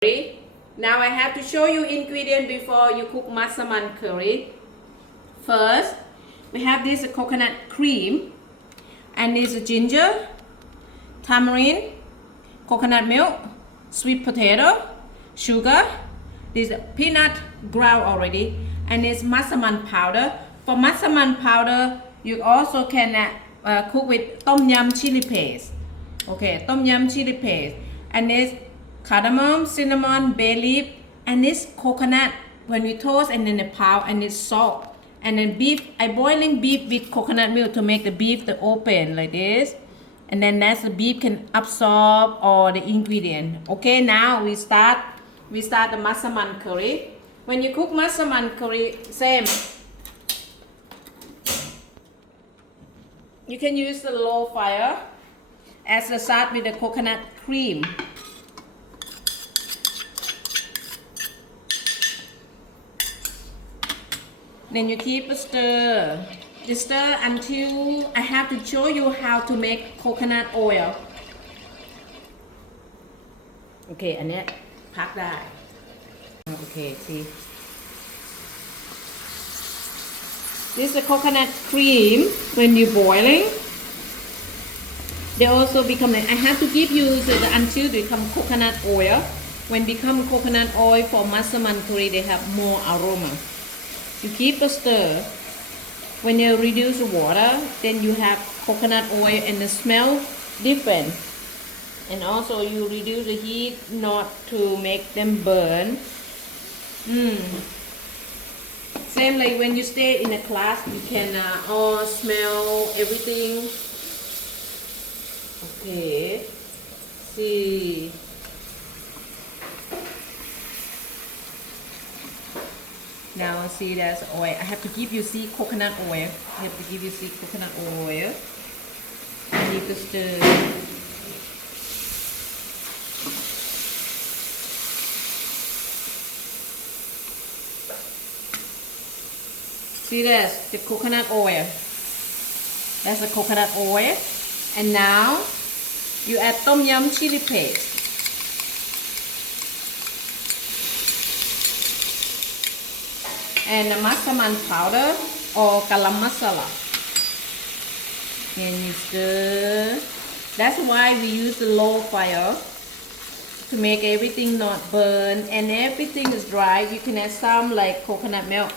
curry. Now I have to show you ingredient before you cook massaman curry. First, we have this coconut cream, and this ginger, tamarind, coconut milk, sweet potato, sugar, this peanut ground already, and this massaman powder. For massaman powder, you also can cook with tom yum chili paste. Okay, tom yum chili paste, and this cardamom, cinnamon, bay leaf, and this coconut when we toast, and then the pound, and this salt, and then beef. I boiling beef with coconut milk to make the beef the open like this, and then that's the beef can absorb all the ingredient. Okay, now we start the massaman curry. When you cook massaman curry, same. You can use the low fire as a start with the coconut cream. Then you keep stir. You stir until I have to show you how to make coconut oil. Okay, อันเนี้ยพักได้ Okay, see. This is the coconut cream when you boiling. They also become like, I have to give you until they become coconut oil. When become coconut oil for massaman curry, they have more aroma. You keep the stir. When you reduce the water, then you have coconut oil and the smell different. And also you reduce the heat not to make them burn. Same like when you stay in a class, you can all smell everything. Okay. See. Now see there's oil. I have to give you see coconut oil. I have to give you see coconut oil. I need to stir. See this, the coconut oil. That's the coconut oil. And now you add tom yum chili paste. And the massaman powder or garam masala. And you stir. That's why we use the low fire to make everything not burn, and everything is dry. You can add some like coconut milk.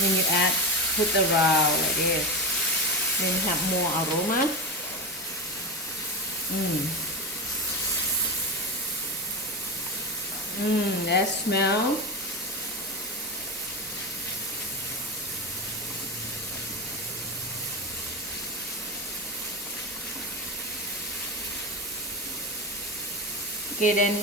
Then you add, put around like this. Then you have more aroma. That smell. Okay, then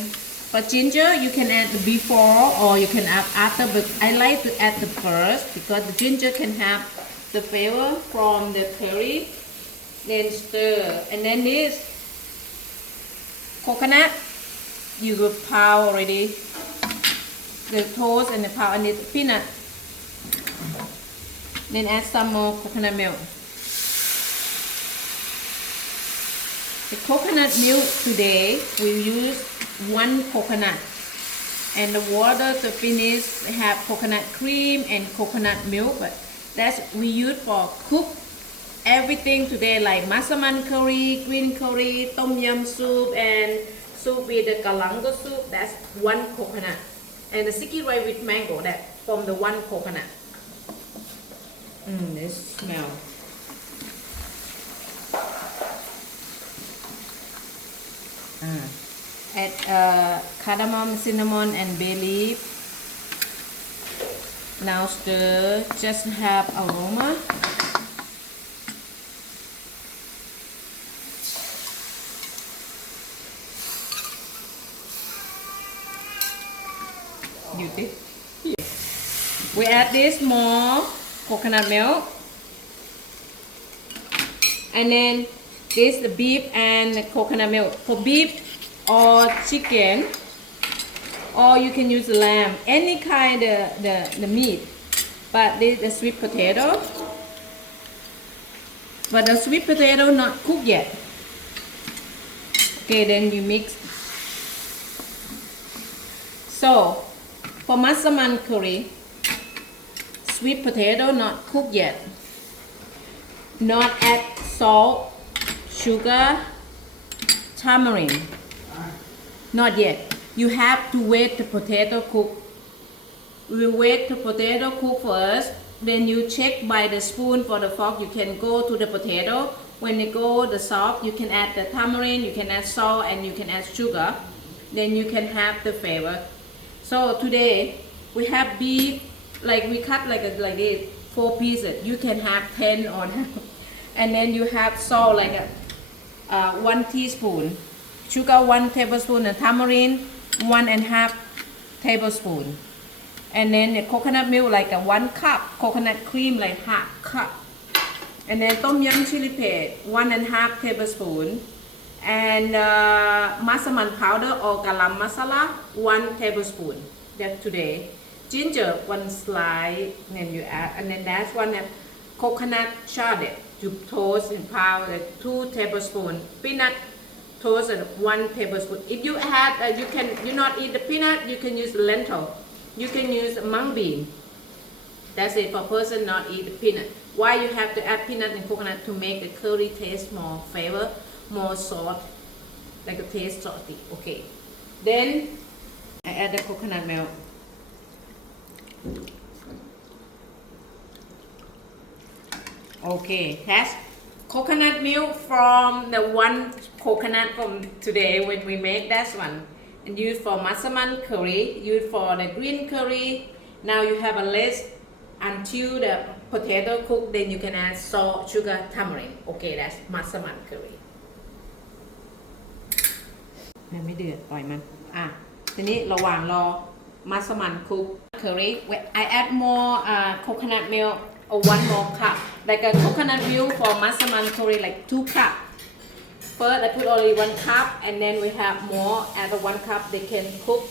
for ginger, you can add before or you can add after, but I like to add the first because the ginger can have the flavor from the curry. Then stir, and then this coconut, you will pound already. The toast and the pound and the peanut. Then add some more coconut milk. The coconut milk today, we use 1 coconut, and the water to finish have coconut cream and coconut milk, but that's we use for cook everything today like massaman curry, green curry, tom yum soup, and soup with the galangal soup. That's 1 coconut, and the sticky rice with mango, that from the 1 coconut. This smell. Add cardamom, cinnamon, and bay leaf. Now stir, just have aroma. Beauty. We add this more coconut milk, and then this the beef and the coconut milk. For beef or chicken, or you can use lamb, any kind of the meat. But this the sweet potato. But the sweet potato not cooked yet. Okay, then you mix So for massaman curry, sweet potato not cooked yet. Not add salt, sugar, tamarind. Not yet. You have to wait the potato cook. We wait the potato cook first. Then you check by the spoon for the fork. You can go to the potato. When you go the soft, you can add the tamarind, you can add salt, and you can add sugar. Then you can have the flavor. So today we have beef, like we cut like this, 4 pieces. You can have 10 or and then you have salt like 1 teaspoon, sugar 1 tablespoon, and tamarind 1.5 tablespoon. And then the coconut milk like 1 cup, coconut cream like 1/2 cup. And then tom yum chili paste 1.5 tablespoon. And massaman powder or garam masala 1 tablespoon. That's today. Ginger 1 slice, then you add, and then that's 1 coconut shredded. You toast and powder 2 tablespoon. Peanut toasted 1 tablespoon. If you add, you not eat the peanut, you can use lentil. You can use mung bean. That's it for person not eat the peanut. Why you have to add peanut and coconut? To make the curry taste more flavor, more salt, like a taste salty. Okay. Then I add the coconut milk. Okay, that's coconut milk from the 1 coconut from today when we make that one. And use for massaman curry, use for the green curry. Now you have a list until the potato cook, then you can add salt, sugar, tamarind. Okay, that's massaman curry. มันไม่เดือดปล่อยมันทีนี้ระหว่างรอมัสมั่นคุก curry I add more coconut milk or 1 more cup, like a coconut milk for massaman curry like 2 cup. First I put only 1 cup, and then we have more, add 1 cup. They can cook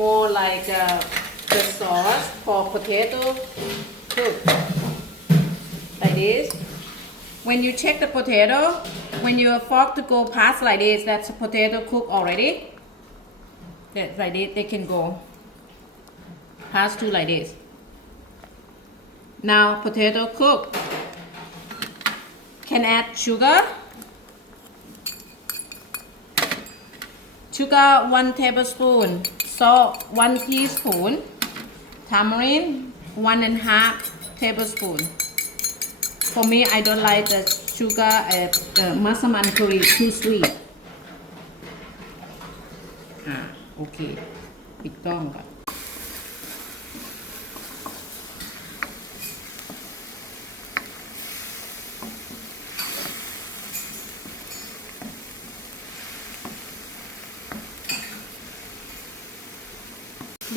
more like the sauce for potato cook like this. When you check the potato, when your fork to go past like this, that's a potato cook already. That like this, they can go past to like this. Now potato cook. Can add sugar. Sugar 1 tablespoon, salt 1 teaspoon, tamarind 1.5 tablespoon. For me, I don't like the sugar massaman curry too sweet. Okay, ปิดกล้องก่อน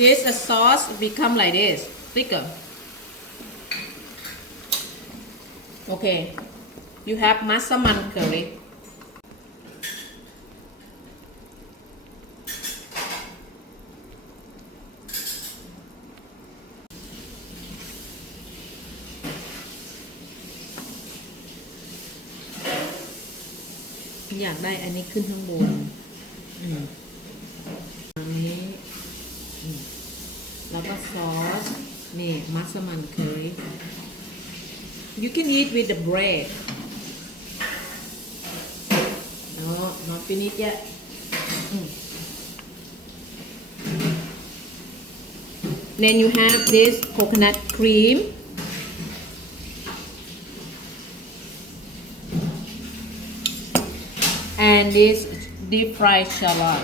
This sauce become like this, thicker. Okay, you have massaman curry.อยากได้อันนี้ขึ้นข้างบนอันนี้แล้วก็ซอสนี่มัสมั่นเคอรี่ you can eat with the bread. No, not finished yet. Then you have this coconut cream. And this deep fried shallot.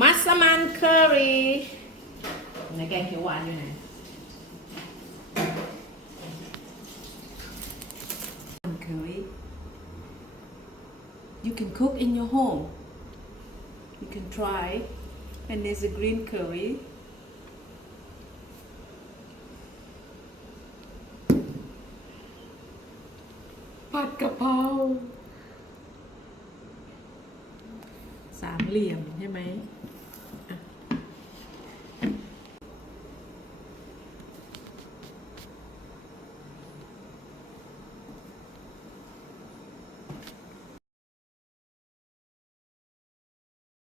Massaman curry. ในแกงเขียวหวานอยู่ไหน curry. You can cook in your home. You can try. And there's a green curry.ผัดกะเพราสามเหลี่ยมใช่ไหม